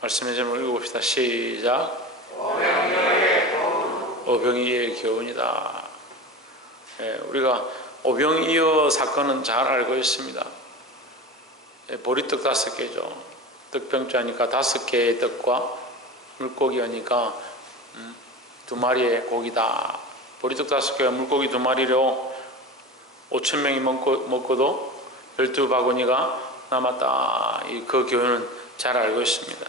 말씀의 제목을 읽어봅시다. 시작. 오병이어의 교훈이다. 우리가 오병이어 사건은 잘 알고 있습니다. 보리떡 5개죠. 떡병자니까 5개의 떡과 물고기하니까 2마리의 고기다. 보리떡 5개와 물고기 2마리로 5,000명이 먹고도 12바구니가 남았다. 그 교훈은 잘 알고 있습니다.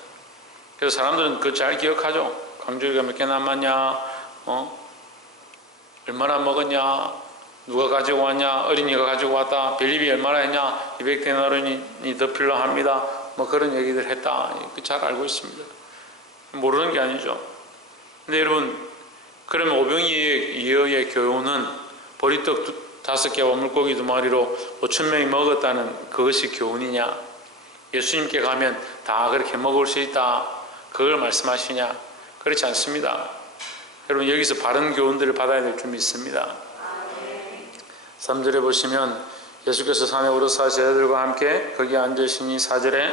그래서 사람들은 그거 잘 기억하죠. 강조기가 몇 개 남았냐, 얼마나 먹었냐, 누가 가지고 왔냐, 어린이가 가지고 왔다, 빌립이 얼마나 했냐, 200데나리온이 더 필요합니다. 뭐 그런 얘기들 했다. 잘 알고 있습니다. 모르는 게 아니죠. 근데 여러분, 그러면 오병이어의 교훈은 보리떡 5개와 물고기 2마리로 5,000명이 먹었다는 그것이 교훈이냐? 예수님께 가면 다 그렇게 먹을 수 있다. 그걸 말씀하시냐? 그렇지 않습니다. 여러분, 여기서 바른 교훈들을 받아야 될 줄 믿습니다. 3절에 보시면 예수께서 산에 오르사 제자들과 함께 거기 앉으시니 4절에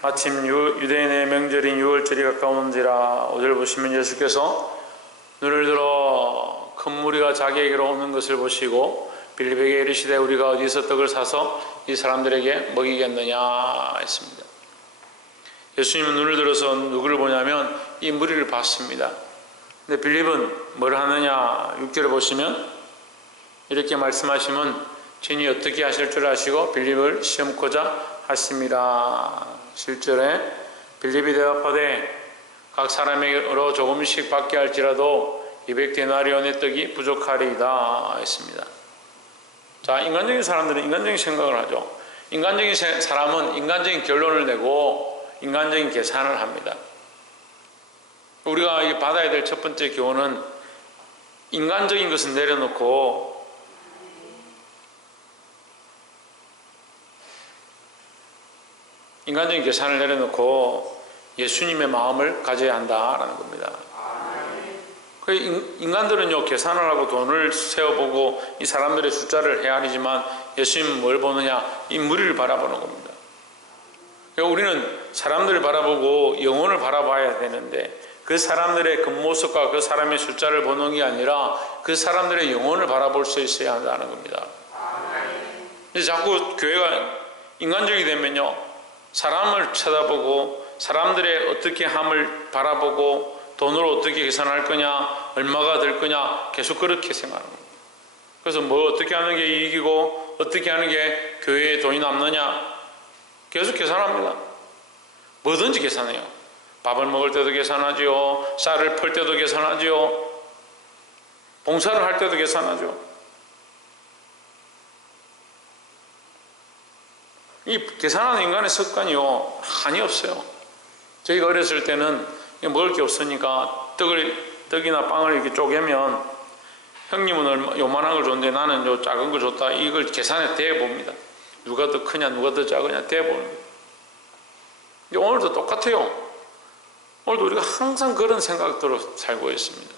마침 유대인의 명절인 유월절이 가까운지라. 5절 보시면 예수께서 눈을 들어 큰 무리가 자기에게로 오는 것을 보시고 빌립에게 이르시되 우리가 어디서 떡을 사서 이 사람들에게 먹이겠느냐 했습니다. 예수님은 눈을 들어서 누구를 보냐면 이 무리를 봤습니다. 근데 빌립은 뭘 하느냐. 6절에 보시면 이렇게 말씀하시면 친히 어떻게 하실 줄 아시고 빌립을 시험코자 하심이라. 7절에 빌립이 대답하되 각 사람에게로 조금씩 받게 할지라도 200데나리온의 떡이 부족하리이다 했습니다. 자, 인간적인 사람들은 인간적인 생각을 하죠. 인간적인 사람은 인간적인 결론을 내고 인간적인 계산을 합니다. 우리가 받아야 될 첫 번째 교훈은 인간적인 것은 내려놓고 인간적인 계산을 내려놓고 예수님의 마음을 가져야 한다라는 겁니다. 인간들은요, 계산을 하고 돈을 세어보고 이 사람들의 숫자를 헤아리지만 예수님은 뭘 보느냐? 이 무리를 바라보는 겁니다. 우리는 사람들을 바라보고 영혼을 바라봐야 되는데 그 사람들의 겉모습과 그 사람의 숫자를 보는 게 아니라 그 사람들의 영혼을 바라볼 수 있어야 한다는 겁니다. 근데 자꾸 교회가 인간적이 되면요, 사람을 쳐다보고 사람들의 어떻게 함을 바라보고 돈으로 어떻게 계산할 거냐, 얼마가 될 거냐, 계속 그렇게 생각하는 겁니다. 그래서 뭐 어떻게 하는 게 이익이고 어떻게 하는 게 교회에 돈이 남느냐, 계속 계산합니다. 뭐든지 계산해요. 밥을 먹을 때도 계산하지요. 쌀을 펄 때도 계산하지요. 봉사를 할 때도 계산하죠. 이 계산하는 인간의 습관이요, 한이 없어요. 저희가 어렸을 때는 먹을 게 없으니까 떡이나 빵을 이렇게 쪼개면 형님은 요만한 걸 줬는데 나는 요 작은 걸 줬다. 이걸 계산해 대봅니다. 누가 더 크냐, 누가 더 작으냐 대보는 거예요. 오늘도 똑같아요. 오늘도 우리가 항상 그런 생각대로 살고 있습니다.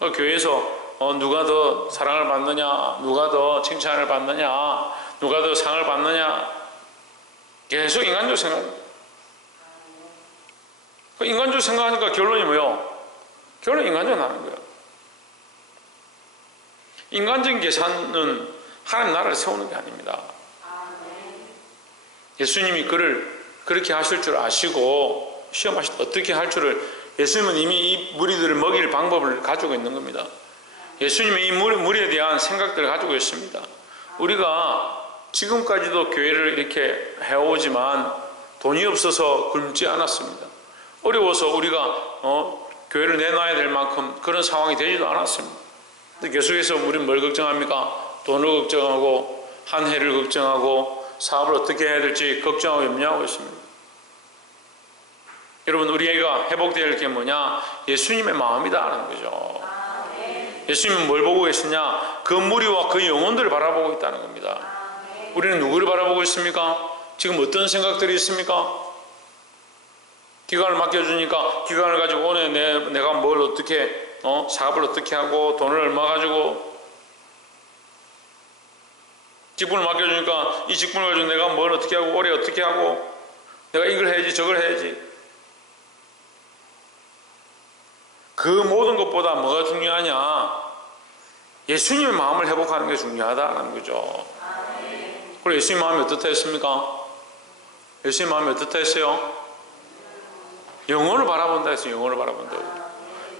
교회에서 누가 더 사랑을 받느냐, 누가 더 칭찬을 받느냐, 누가 더 상을 받느냐, 계속 인간적으로 생각합니다. 인간적으로 생각하니까 결론이 뭐예요? 결론이 인간적으로 나는 거예요. 인간적인 계산은 하나님 나라를 세우는 게 아닙니다. 예수님이 그를 그렇게 하실 줄 아시고 시험하실 때 어떻게 할 줄을, 예수님은 이미 이 무리들을 먹일 방법을 가지고 있는 겁니다. 예수님은 이 무리에 대한 생각들을 가지고 있습니다. 우리가 지금까지도 교회를 이렇게 해오지만 돈이 없어서 굶지 않았습니다. 어려워서 우리가 교회를 내놔야 될 만큼 그런 상황이 되지도 않았습니다. 근데 계속해서 우리는 뭘 걱정합니까? 돈을 걱정하고 한 해를 걱정하고 사업을 어떻게 해야 될지 걱정하고 염려하고 있습니다. 여러분, 우리가 회복되어야 할 게 뭐냐? 예수님의 마음이다라는 거죠. 예수님은 뭘 보고 계시냐? 그 무리와 그 영혼들을 바라보고 있다는 겁니다. 우리는 누구를 바라보고 있습니까? 지금 어떤 생각들이 있습니까? 기관을 맡겨주니까 기관을 가지고 오늘 내가 뭘 어떻게 사업을 어떻게 하고 돈을 얼마 가지고, 직분을 맡겨주니까 이 직분을 가지고 내가 뭘 어떻게 하고 올해 어떻게 하고 내가 이걸 해야지 저걸 해야지. 그 모든 것보다 뭐가 중요하냐? 예수님의 마음을 회복하는 게 중요하다는 거죠. 그리고 예수님 마음이 어떻다 했습니까? 예수님 마음이 어떻다 했어요? 영혼을 바라본다 했어요. 영혼을 바라본다고.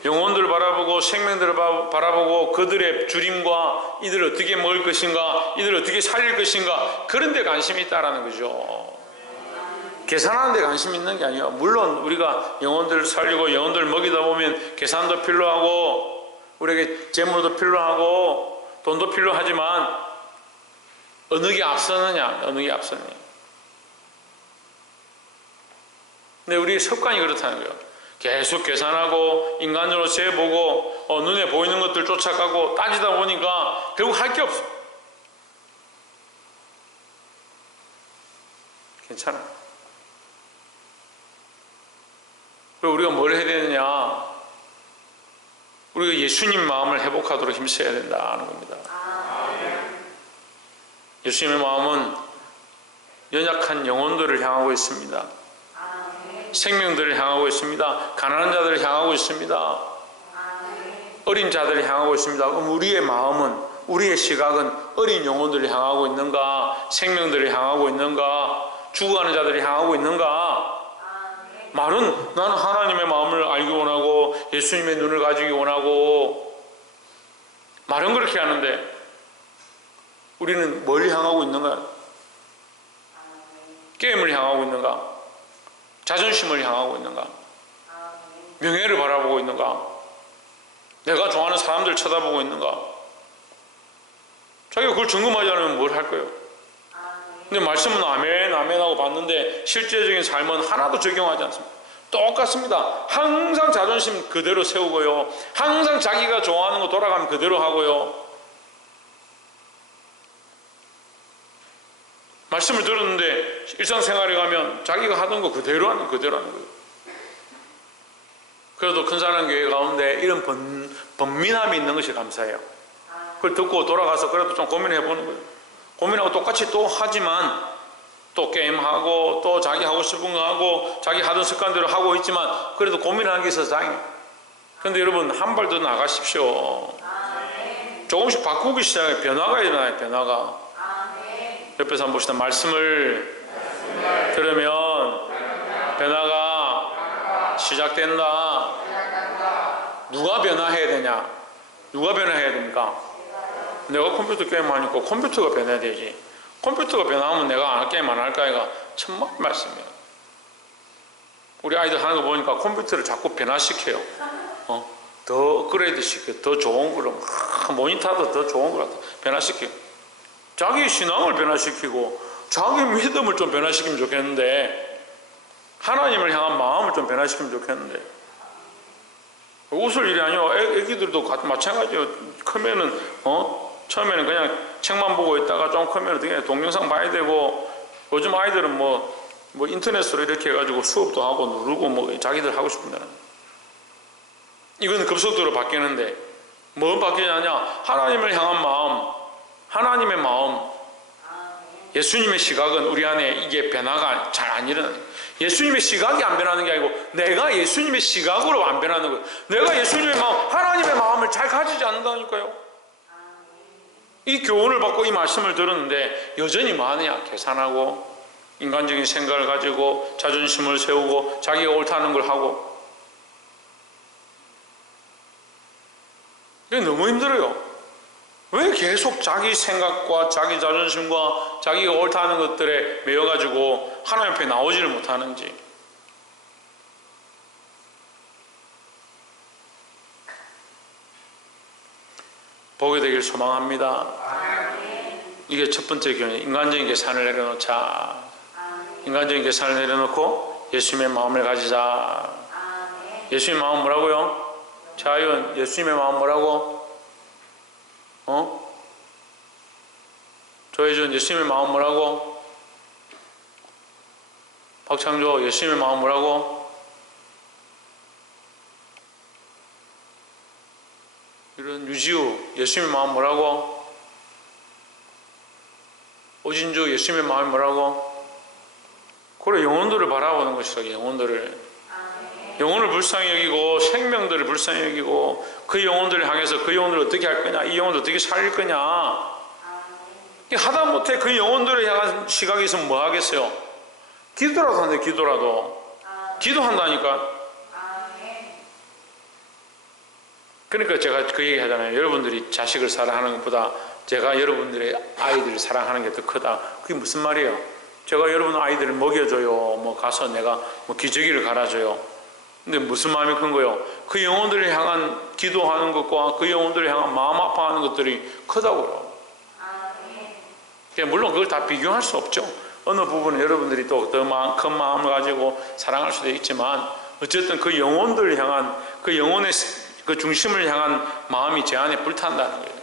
영혼들을 바라보고 생명들을 바라보고 그들의 주림과 이들을 어떻게 먹을 것인가, 이들을 어떻게 살릴 것인가, 그런 데 관심이 있다는 거죠. 계산하는 데 관심이 있는 게 아니에요. 물론 우리가 영혼들을 살리고 영혼들을 먹이다 보면 계산도 필요하고 우리에게 재물도 필요하고 돈도 필요하지만 어느 게 앞서느냐, 어느 게 앞서느냐. 근데 우리의 습관이 그렇다는 거예요. 계속 계산하고 인간적으로 재보고 눈에 보이는 것들 쫓아가고 따지다 보니까 결국 할 게 없어. 괜찮아. 그리고 우리가 뭘 해야 되느냐? 우리가 예수님 마음을 회복하도록 힘써야 된다는 겁니다. 예수님의 마음은 연약한 영혼들을 향하고 있습니다. 생명들을 향하고 있습니다. 가난한 자들을 향하고 있습니다. 어린 자들을 향하고 있습니다. 그럼 우리의 마음은, 우리의 시각은 어린 영혼들을 향하고 있는가? 생명들을 향하고 있는가? 죽어가는 자들을 향하고 있는가? 말은 나는 하나님의 마음을 알기 원하고 예수님의 눈을 가지기 원하고 말은 그렇게 하는데 우리는 뭘 향하고 있는가? 게임을 향하고 있는가? 자존심을 향하고 있는가? 명예를 바라보고 있는가? 내가 좋아하는 사람들 쳐다보고 있는가? 자기가 그걸 점검하지 않으면 뭘 할 거예요? 근데 말씀은 아멘, 아멘 하고 봤는데 실제적인 삶은 하나도 적용하지 않습니다. 똑같습니다. 항상 자존심 그대로 세우고요. 항상 자기가 좋아하는 거 돌아가면 그대로 하고요. 말씀을 들었는데 일상생활에 가면 자기가 하던 거 그대로 하는 거예요. 그래도 큰 사람 교회 가운데 이런 번민함이 있는 것이 감사해요. 그걸 듣고 돌아가서 그래도 좀 고민해 보는 거예요. 고민하고 똑같이 또 하지만 또 게임하고 또 자기 하고 싶은 거 하고 자기 하던 습관대로 하고 있지만 그래도 고민하는 게 있어서 다행이에요. 그런데 여러분 한 발 더 나가십시오. 조금씩 바꾸기 시작해. 변화가 일어나요. 변화가. 옆에서 한번 봅시다. 말씀을 들으면 변화가 시작된다. 누가 변화해야 되냐? 누가 변화해야 됩니까? 내가 컴퓨터 게임 하니까 컴퓨터가 변해야 되지. 컴퓨터가 변화하면 내가 게임 안 할까? 이가 천만 말씀이에요. 우리 아이들 하는 거 보니까 컴퓨터를 자꾸 변화시켜요. 더 업그레이드 시켜요. 더 좋은 거로 모니터도 더 좋은 거로 변화시켜요. 자기 신앙을 변화시키고 자기 믿음을 좀 변화시키면 좋겠는데 하나님을 향한 마음을 좀 변화시키면 좋겠는데 웃을 일이 아니요. 애기들도 마찬가지예요. 크면은 처음에는 그냥 책만 보고 있다가 좀 크면 어떻게 동영상 봐야 되고 요즘 아이들은 뭐 인터넷으로 이렇게 해가지고 수업도 하고 누르고 뭐 자기들 하고 싶은 대로 이건 급속도로 바뀌는데 뭐 바뀌냐냐? 하나님을 향한 마음, 하나님의 마음, 예수님의 시각은 우리 안에 이게 변화가 잘 안 일어나요. 예수님의 시각이 안 변하는 게 아니고 내가 예수님의 시각으로 안 변하는 거예요. 내가 예수님의 마음, 하나님의 마음을 잘 가지지 않는다니까요. 이 교훈을 받고 이 말씀을 들었는데 여전히 많으냐? 계산하고 인간적인 생각을 가지고 자존심을 세우고 자기가 옳다는 걸 하고 이게 너무 힘들어요. 왜 계속 자기 생각과 자기 자존심과 자기가 옳다는 것들에 매여가지고 하나님 앞에 나오지를 못하는지. 보게 되길 소망합니다. 이게 첫 번째 교훈이에요. 인간적인 계산을 내려놓자. 인간적인 계산을 내려놓고 예수님의 마음을 가지자. 예수님의 마음 뭐라고요? 자연 예수님의 마음 뭐라고? 조혜준 예수님의 마음 뭐라고? 박창조 예수님의 마음 뭐라고? 이런 유지우 예수님의 마음 뭐라고? 오진주 예수님의 마음이 뭐라고? 그래 영혼들을 바라보는 것이다. 영혼들을 영혼을 불쌍히 여기고 생명들을 불쌍히 여기고 그 영혼들을 향해서 그 영혼들을 어떻게 할 거냐, 이 영혼들 어떻게 살릴 거냐. 하다못해 그 영혼들을 향한 시각이 있으면 뭐 하겠어요? 기도라도 하는데, 기도라도. 기도한다니까. 그러니까 제가 그 얘기 하잖아요. 여러분들이 자식을 사랑하는 것보다 제가 여러분들의 아이들을 사랑하는 게 더 크다. 그게 무슨 말이에요? 제가 여러분 아이들을 먹여줘요. 뭐 가서 내가 뭐 기저귀를 갈아줘요. 근데 무슨 마음이 큰 거예요? 그 영혼들을 향한 기도하는 것과 그 영혼들을 향한 마음 아파하는 것들이 크다고요. 물론 그걸 다 비교할 수 없죠. 어느 부분은 여러분들이 또 더 큰 마음을 가지고 사랑할 수도 있지만 어쨌든 그 영혼들을 향한 그 영혼의 그 중심을 향한 마음이 제 안에 불탄다는 거예요.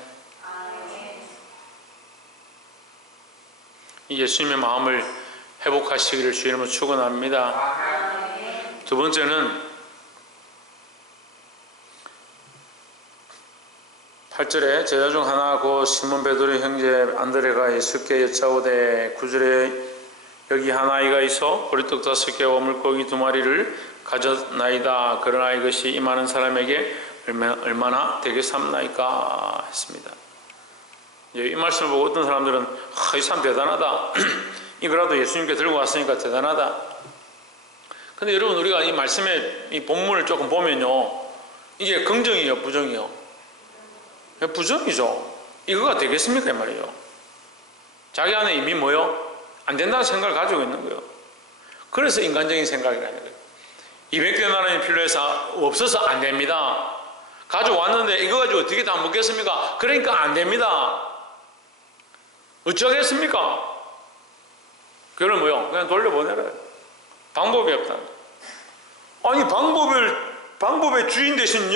이 예수님의 마음을 회복하시기를 주 이름으로 축원합니다. 두 번째는 8절에 제자 중 하나 곧 시몬 베드로의 형제 안드레가 예수께 여짜오되 9절에 여기 한 아이가 있어 보리떡 5개와 물고기 2마리를 가졌나이다. 그러나 이것이 이 많은 사람에게 얼마나 되겠삼나이까 했습니다. 이 말씀을 보고 어떤 사람들은 이 사람 대단하다. 이거라도 예수님께 들고 왔으니까 대단하다. 근데 여러분, 우리가 이 말씀의 이 본문을 조금 보면요, 이게 긍정이에요, 부정이에요? 부정이죠. 이거가 되겠습니까? 이 말이에요. 자기 안에 이미 뭐요? 안 된다는 생각을 가지고 있는 거예요. 그래서 인간적인 생각이라는 거예요. 200데나리온이 필요해서 없어서 안 됩니다. 가져왔는데 이거 가지고 어떻게 다 먹겠습니까? 그러니까 안 됩니다. 어쩌겠습니까? 그걸 뭐요? 그냥 돌려보내래요. 방법이 없다. 아니, 방법의 주인 대신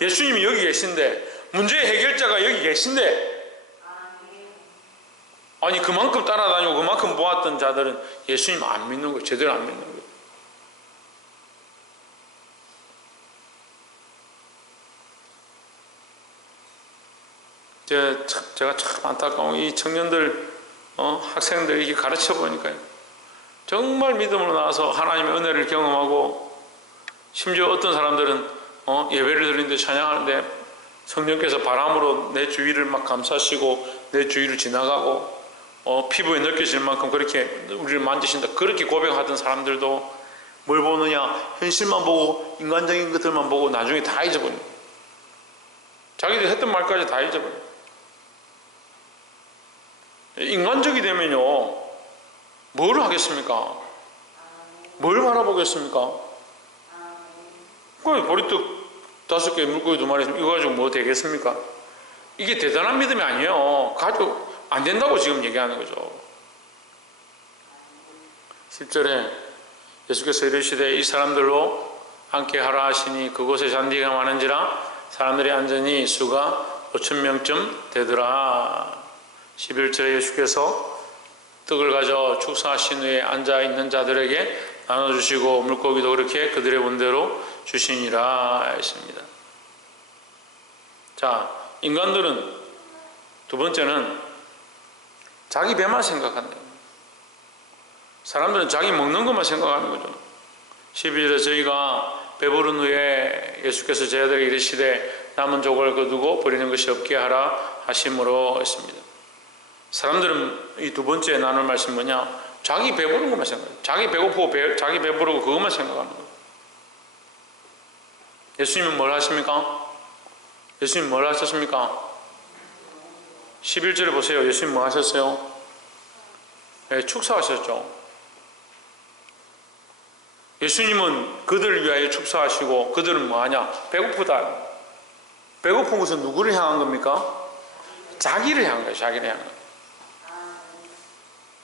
예수님이 여기 계신데, 문제의 해결자가 여기 계신데, 아니, 그만큼 따라다니고 그만큼 모았던 자들은 예수님 안 믿는 거예요. 제대로 안 믿는 거예요. 제가 참 안타까운 이 청년들, 학생들 이렇게 가르쳐 보니까요. 정말 믿음으로 나와서 하나님의 은혜를 경험하고, 심지어 어떤 사람들은 예배를 드리는데 찬양하는데 성령께서 바람으로 내 주위를 막 감싸시고 내 주위를 지나가고 피부에 느껴질 만큼 그렇게 우리를 만지신다. 그렇게 고백하던 사람들도 뭘 보느냐? 현실만 보고 인간적인 것들만 보고 나중에 다 잊어버려요. 자기들 했던 말까지 다 잊어버려요. 인간적이 되면요, 뭘 하겠습니까? 뭘 바라보겠습니까? 보리떡 5개, 물고기 2마리 이거 가지고 뭐 되겠습니까? 이게 대단한 믿음이 아니에요. 가지고 안 된다고 지금 얘기하는 거죠. 10절에 예수께서 이르시되 이 사람들로 함께 하라 하시니 그곳에 잔디가 많은지라 사람들이 앉으니 수가 5,000명쯤 되더라. 11절에 예수께서 떡을 가져 축사하신 후에 앉아있는 자들에게 나눠주시고 물고기도 그렇게 그들의 원대로 주시니라 했습니다. 자, 인간들은 두 번째는 자기 배만 생각한다. 사람들은 자기 먹는 것만 생각하는 거죠. 12절에 저희가 배부른 후에 예수께서 제자들에게 이르시되 남은 조각을 거두고 버리는 것이 없게 하라 하심으로 했습니다. 사람들은 이 두 번째 나눌 말씀이 뭐냐? 자기 배부른 것만 생각해요. 자기 배고프고 자기 배부르고 그것만 생각하는 거예요. 예수님은 뭘 하십니까? 예수님 뭘 하셨습니까? 11절에 보세요. 예수님 뭐 하셨어요? 네, 축사하셨죠. 예수님은 그들을 위하여 축사하시고 그들은 뭐 하냐? 배고프다. 배고픈 것은 누구를 향한 겁니까? 자기를 향한 거예요. 자기를 향한 거예요.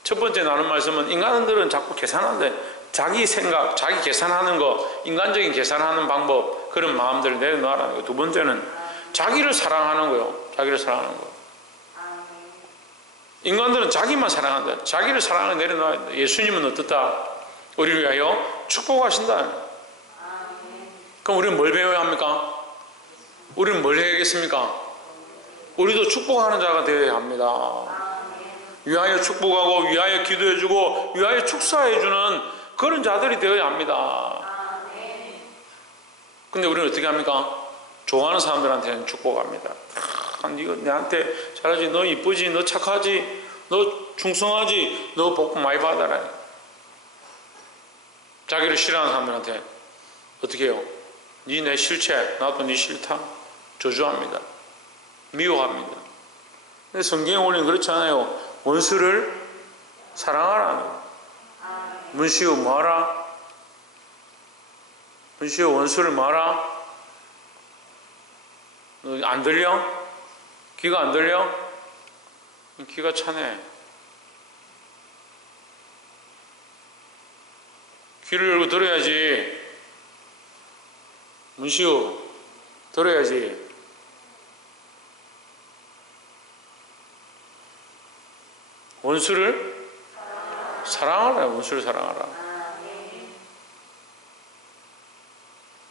첫 번째 나눈 말씀은 인간들은 자꾸 계산하는데 자기 생각, 자기 계산하는 거, 인간적인 계산하는 방법, 그런 마음들을 내려놓으라는 거예요. 두 번째는 자기를 사랑하는 거예요. 자기를 사랑하는 거. 인간들은 자기만 사랑한다. 자기를 사랑을 내려놔야 된다. 예수님은 어떻다? 우리를 위하여 축복하신다. 그럼 우리는 뭘 배워야 합니까? 우리는 뭘 해야겠습니까? 우리도 축복하는 자가 되어야 합니다. 위하여 축복하고 위하여 기도해주고 위하여 축사해주는 그런 자들이 되어야 합니다. 근데 우리는 어떻게 합니까? 좋아하는 사람들한테는 축복합니다. 네가 내한테 잘하지, 너 이쁘지, 너 착하지, 너 충성하지, 너 복 많이 받아라. 자기를 싫어하는 사람들한테 어떻게 해요? 네 내 실체, 나도 네 싫다. 저주합니다. 미워합니다. 근데 성경의 원리는 그렇지 않아요. 원수를 사랑하라. 문시오 뭐하라? 문시오 원수를 뭐하라? 너 안 들려? 귀가 안 들려? 귀가 차네. 귀를 열고 들어야지. 문시오 들어야지. 원수를 사랑하라. 원수를 사랑하라.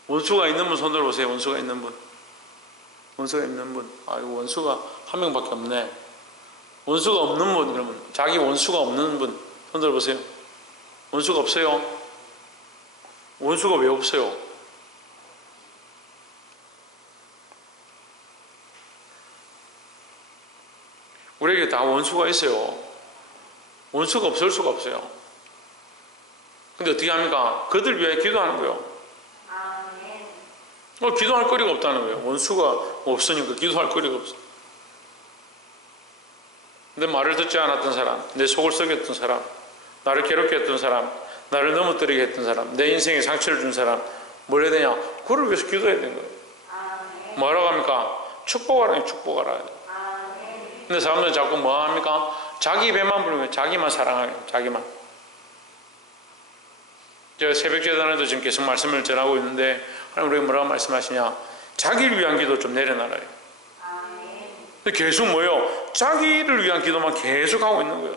원수가 있는 분 손 들어보세요. 원수가 있는 분. 원수가 있는 분. 아이고 원수가 한 명밖에 없네. 원수가 없는 분, 그러면 자기 원수가 없는 분 손 들어보세요. 원수가 없어요? 원수가 왜 없어요? 우리에게 다 원수가 있어요. 원수가 없을 수가 없어요. 근데 어떻게 합니까? 그들 위해 기도하는 거예요. 기도할 거리가 없다는 거예요. 원수가 없으니까 기도할 거리가 없어. 내 말을 듣지 않았던 사람, 내 속을 썩였던 사람, 나를 괴롭게 했던 사람, 나를 넘어뜨리게 했던 사람, 내 인생에 상처를 준 사람, 뭘 해야 되냐? 그를 위해서 기도해야 되는 거예요. 뭐라고 합니까? 축복하라, 축복하라. 근데 사람들은 자꾸 뭐 합니까? 자기 배만 부르면 자기만 사랑하게, 자기만. 제가 새벽재단에도 지금 계속 말씀을 전하고 있는데 하나님 우리가 뭐라고 말씀하시냐? 자기를 위한 기도 좀 내려놔라요. 계속 뭐예요? 자기를 위한 기도만 계속 하고 있는 거예요.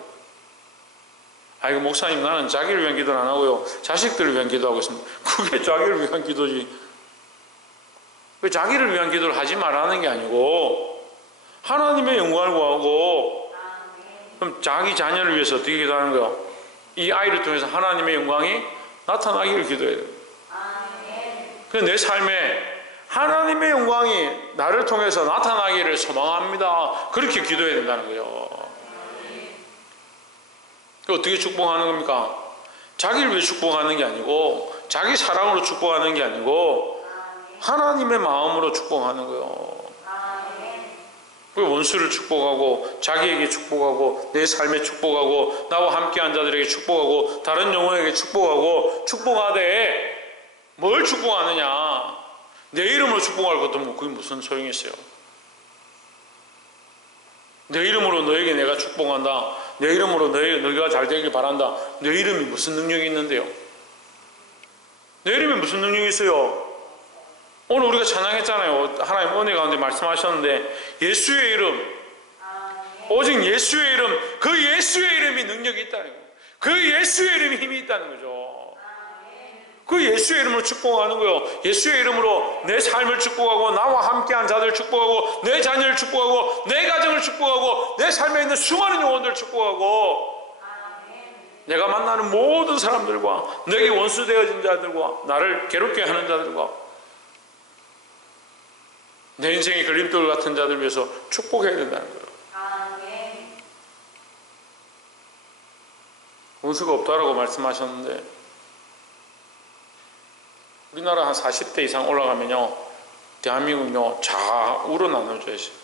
아이고 목사님 나는 자기를 위한 기도는 안 하고요. 자식들을 위한 기도하고 있습니다. 그게 자기를 위한 기도지. 왜 자기를 위한 기도를 하지 말라는 게 아니고 하나님의 영광을 구하고 그럼 자기 자녀를 위해서 어떻게 기도하는 거예요? 이 아이를 통해서 하나님의 영광이 나타나기를 기도해야 돼요. 그래서 내 삶에 하나님의 영광이 나를 통해서 나타나기를 소망합니다. 그렇게 기도해야 된다는 거예요. 어떻게 축복하는 겁니까? 자기를 위해 축복하는 게 아니고 자기 사랑으로 축복하는 게 아니고 하나님의 마음으로 축복하는 거예요. 원수를 축복하고 자기에게 축복하고 내 삶에 축복하고 나와 함께한 자들에게 축복하고 다른 영혼에게 축복하고 축복하되 뭘 축복하느냐? 내 이름으로 축복할 것도 뭐 그게 무슨 소용이 있어요? 내 이름으로 너에게 내가 축복한다. 내 이름으로 너희가 잘 되길 바란다. 내 이름이 무슨 능력이 있는데요? 내 이름이 무슨 능력이 있어요? 오늘 우리가 찬양했잖아요. 하나님 은혜 가운데 말씀하셨는데 예수의 이름, 오직 예수의 이름, 그 예수의 이름이 능력이 있다는 거예요. 그 예수의 이름이 힘이 있다는 거죠. 그 예수의 이름으로 축복하는 거예요. 예수의 이름으로 내 삶을 축복하고 나와 함께한 자들을 축복하고 내 자녀를 축복하고 내 가정을 축복하고 내 삶에 있는 수많은 영혼들을 축복하고 내가 만나는 모든 사람들과 내게 원수 되어진 자들과 나를 괴롭게 하는 자들과 내 인생의 걸림돌 같은 자들 위해서 축복해야 된다는 거예요. 원수가 없다라고 말씀하셨는데 우리나라 한 40대 이상 올라가면요 대한민국은요 좌우로 나눠져 있어요.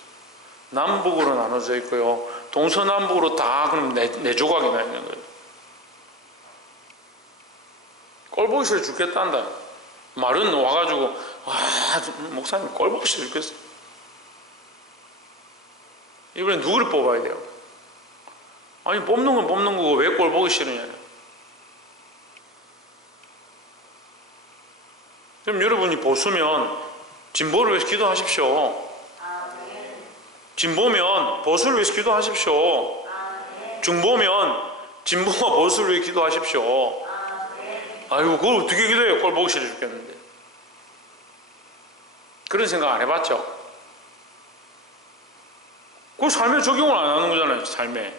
남북으로 나눠져 있고요 동서남북으로 다 그럼 네 조각이 나 있는 거예요. 꼴보기 싫어 죽겠단다. 말은 와가지고 와 목사님 꼴보기 싫어 죽겠어. 이번에 누구를 뽑아야 돼요? 아니 뽑는 건 뽑는 거고 왜 꼴보기 싫으냐. 그럼 여러분이 보수면 진보를 위해서 기도하십시오. 진보면 보수를 위해서 기도하십시오. 중보면 진보와 보수를 위해 기도하십시오. 아이고 그걸 어떻게 기도해요? 꼴 보기 싫어 죽겠는데. 그런 생각 안 해봤죠? 그걸 삶에 적용을 안 하는 거잖아요. 삶에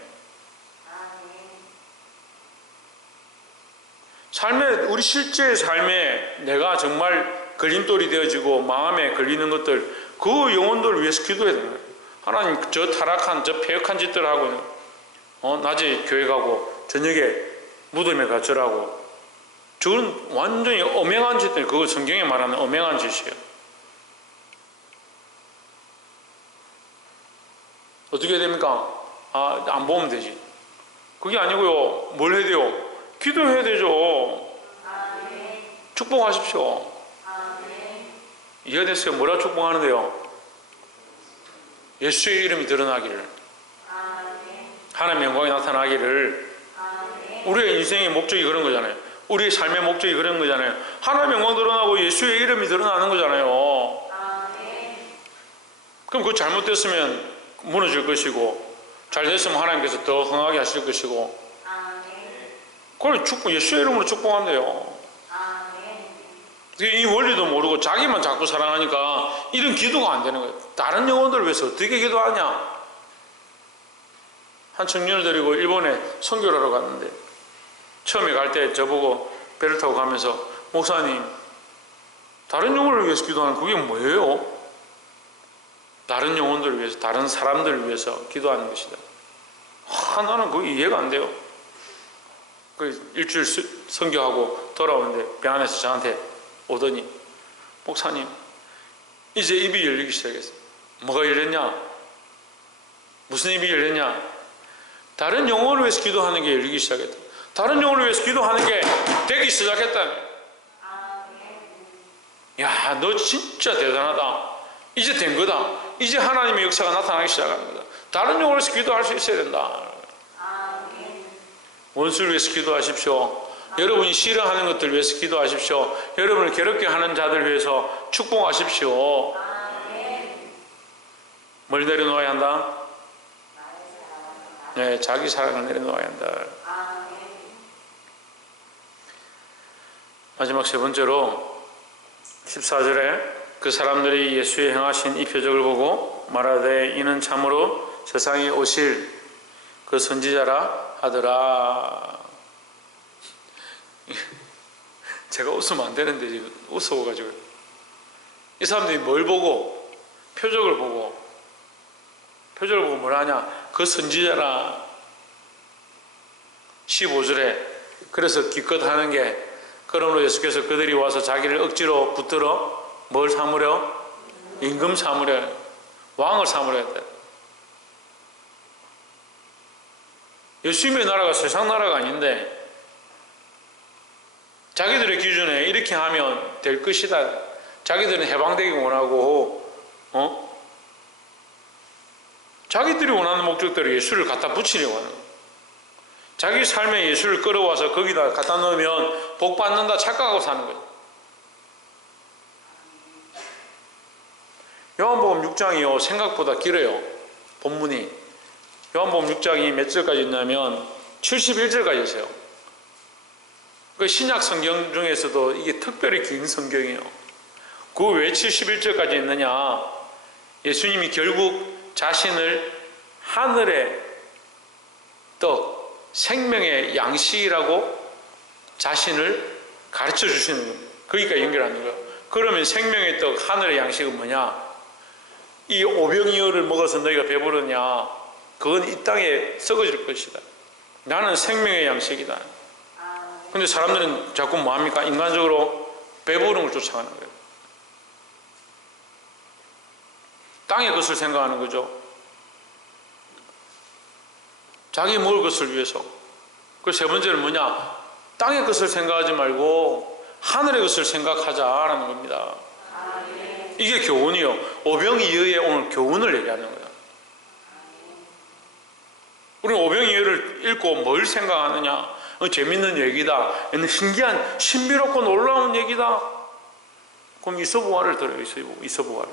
우리 실제 삶에 내가 정말 걸림돌이 되어지고 마음에 걸리는 것들, 그 영혼들을 위해서 기도해야 되는 거예요. 하나님, 저 타락한, 저 폐역한 짓들 하고, 낮에 교회 가고 저녁에 무덤에 가 절하고, 저건 완전히 엄행한 짓들, 그거 성경에 말하는 엄행한 짓이에요. 어떻게 됩니까? 안 보면 되지. 그게 아니고요. 뭘 해야 돼요? 기도해야 되죠. 축복하십시오. 이해가 됐어요? 뭐라 축복하는데요? 예수의 이름이 드러나기를, 하나님의 영광이 나타나기를. 우리의 인생의 목적이 그런 거잖아요. 우리의 삶의 목적이 그런 거잖아요. 하나님의 영광 드러나고 예수의 이름이 드러나는 거잖아요. 그럼 그거 잘못됐으면 무너질 것이고, 잘 됐으면 하나님께서 더 흥하게 하실 것이고, 그걸 예수의 이름으로 축복한대요. 이 원리도 모르고 자기만 자꾸 사랑하니까 이런 기도가 안 되는 거예요. 다른 영혼들을 위해서 어떻게 기도하냐? 한 청년을 데리고 일본에 선교를 하러 갔는데, 처음에 갈 때 저보고 배를 타고 가면서, 목사님, 다른 영혼을 위해서 기도하는 그게 뭐예요? 다른 영혼들을 위해서, 다른 사람들을 위해서 기도하는 것이다. 나는 그게 이해가 안 돼요. 그 일주일 선교하고 돌아오는데 배 안에서 저한테 오더니, 목사님, 이제 입이 열리기 시작했어요. 뭐가 열렸냐? 무슨 입이 열렸냐? 다른 영혼을 위해서 기도하는 게 열리기 시작했다. 다른 영혼을 위해서 기도하는 게 되기 시작했다. 야, 너 진짜 대단하다. 이제 된 거다. 이제 하나님의 역사가 나타나기 시작하는 거다. 다른 영혼을 위해서 기도할 수 있어야 된다. 원수를 위해서 기도하십시오. 여러분이 싫어하는 것들 위해서 기도하십시오. 여러분을 괴롭게 하는 자들 위해서 축복하십시오. 뭘 내려놓아야 한다? 네, 자기 사랑을 내려놓아야 한다. 마지막 세 번째로 14절에 그 사람들이 예수의 행하신 이 표적을 보고 말하되 이는 참으로 세상에 오실 그 선지자라 하더라. 제가 웃으면 안 되는데 지금 웃어가지고, 이 사람들이 뭘 보고? 표적을 보고 뭐라 하냐? 그 선지자라. 15절에 그래서 기껏 하는 게, 그러므로 예수께서 그들이 와서 자기를 억지로 붙들어 뭘 삼으려? 임금 삼으려, 왕을 삼으려 했다. 예수님의 나라가 세상 나라가 아닌데 자기들의 기준에 이렇게 하면 될 것이다. 자기들은 해방되기 원하고, 자기들이 원하는 목적대로 예수를 갖다 붙이려고 하는 거예요. 자기 삶에 예수를 끌어와서 거기다 갖다 넣으면 복 받는다 착각하고 사는 거예요. 요한복음 6장이요, 생각보다 길어요. 본문이. 요한복음 6장이 몇 절까지 있냐면 71절까지 있어요. 그 신약 성경 중에서도 이게 특별히 긴 성경이에요. 그 왜 71절까지 있느냐? 예수님이 결국 자신을 하늘의 떡, 생명의 양식이라고 자신을 가르쳐 주시는 겁니다. 그러니까 연결하는 거예요. 그러면 생명의 떡, 하늘의 양식은 뭐냐? 이 오병이어를 먹어서 너희가 배부르냐? 그건 이 땅에 썩어질 것이다. 나는 생명의 양식이다. 근데 사람들은 자꾸 뭐합니까? 인간적으로 배부른 걸 쫓아가는 거예요. 땅의 것을 생각하는 거죠. 자기 먹을 것을 위해서. 그 세 번째는 뭐냐? 땅의 것을 생각하지 말고 하늘의 것을 생각하자라는 겁니다. 이게 교훈이요. 오병이어의 오늘 교훈을 얘기하는 거예요. 우리는 오병이어를 읽고 뭘 생각하느냐? 재밌는 얘기다. 신기한, 신비롭고 놀라운 얘기다. 그럼 이서부화를 들어요. 이서부화를.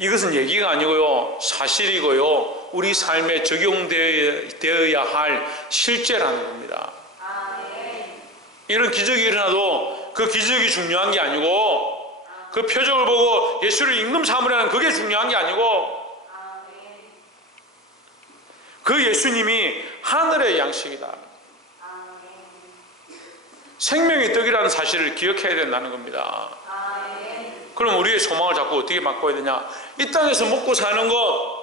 이것은 얘기가 아니고요, 사실이고요, 우리 삶에 적용되어야 할 실제라는 겁니다. 이런 기적이 일어나도 그 기적이 중요한 게 아니고, 그 표적을 보고 예수를 임금 삼으라는 그게 중요한 게 아니고, 그 예수님이 하늘의 양식이다. 생명의 떡이라는 사실을 기억해야 된다는 겁니다. 그럼 우리의 소망을 자꾸 어떻게 바꿔야 되냐? 이 땅에서 먹고 사는 것,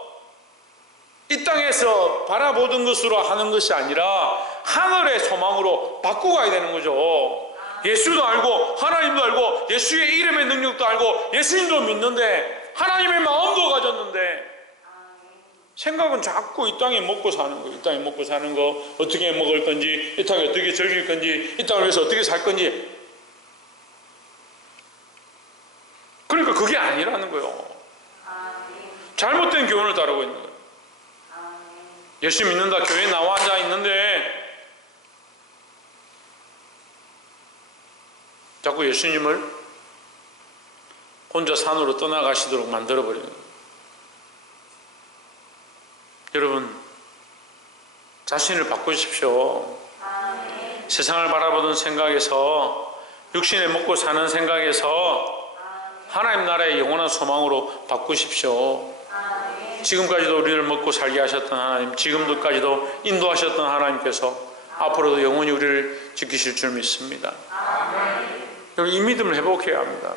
이 땅에서 바라보던 것으로 하는 것이 아니라 하늘의 소망으로 바꾸고 가야 되는 거죠. 예수도 알고 하나님도 알고 예수의 이름의 능력도 알고 예수님도 믿는데 하나님의 마음도 가졌는데 생각은 자꾸 이 땅에 먹고 사는 거, 이 땅에 먹고 사는 거, 어떻게 먹을 건지, 이 땅에 어떻게 즐길 건지, 이 땅을 위해서 어떻게 살 건지. 그러니까 그게 아니라는 거예요. 잘못된 교훈을 따르고 있는 거예요. 예수 믿는다, 교회에 나와 앉아 있는데 자꾸 예수님을 혼자 산으로 떠나가시도록 만들어버리는 거예요. 여러분, 자신을 바꾸십시오. 세상을 바라보던 생각에서, 육신에 먹고 사는 생각에서 하나님 나라의 영원한 소망으로 바꾸십시오. 지금까지도 우리를 먹고 살게 하셨던 하나님, 지금도까지도 인도하셨던 하나님께서 앞으로도 영원히 우리를 지키실 줄 믿습니다. 여러분, 이 믿음을 회복해야 합니다.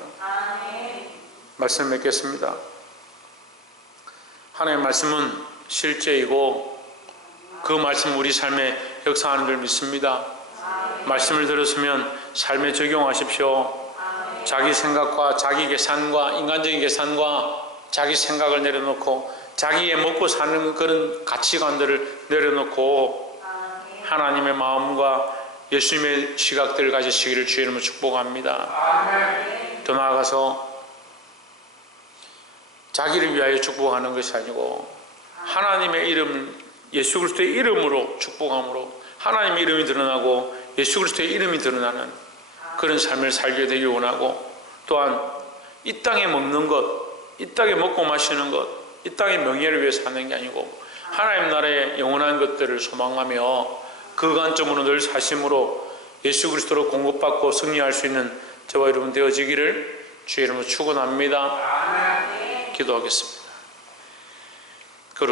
말씀 맺겠습니다. 하나님의 말씀은 실제이고 그 말씀 우리 삶에 역사하는 줄 믿습니다. 말씀을 들었으면 삶에 적용하십시오. 자기 생각과 자기 계산과 인간적인 계산과 자기 생각을 내려놓고 자기의 먹고 사는 그런 가치관들을 내려놓고 하나님의 마음과 예수님의 시각들을 가지시기를 주의 이름으로 축복합니다. 더 나아가서 자기를 위하여 축복하는 것이 아니고 하나님의 이름, 예수 그리스도의 이름으로 축복함으로 하나님의 이름이 드러나고 예수 그리스도의 이름이 드러나는 그런 삶을 살게 되길 원하고, 또한 이 땅에 먹는 것, 이 땅에 먹고 마시는 것, 이 땅의 명예를 위해 사는 게 아니고 하나님 나라의 영원한 것들을 소망하며 그 관점으로 늘 사심으로 예수 그리스도로 공급받고 승리할 수 있는 저와 여러분 되어지기를 주의 이름으로 축원합니다. 기도하겠습니다.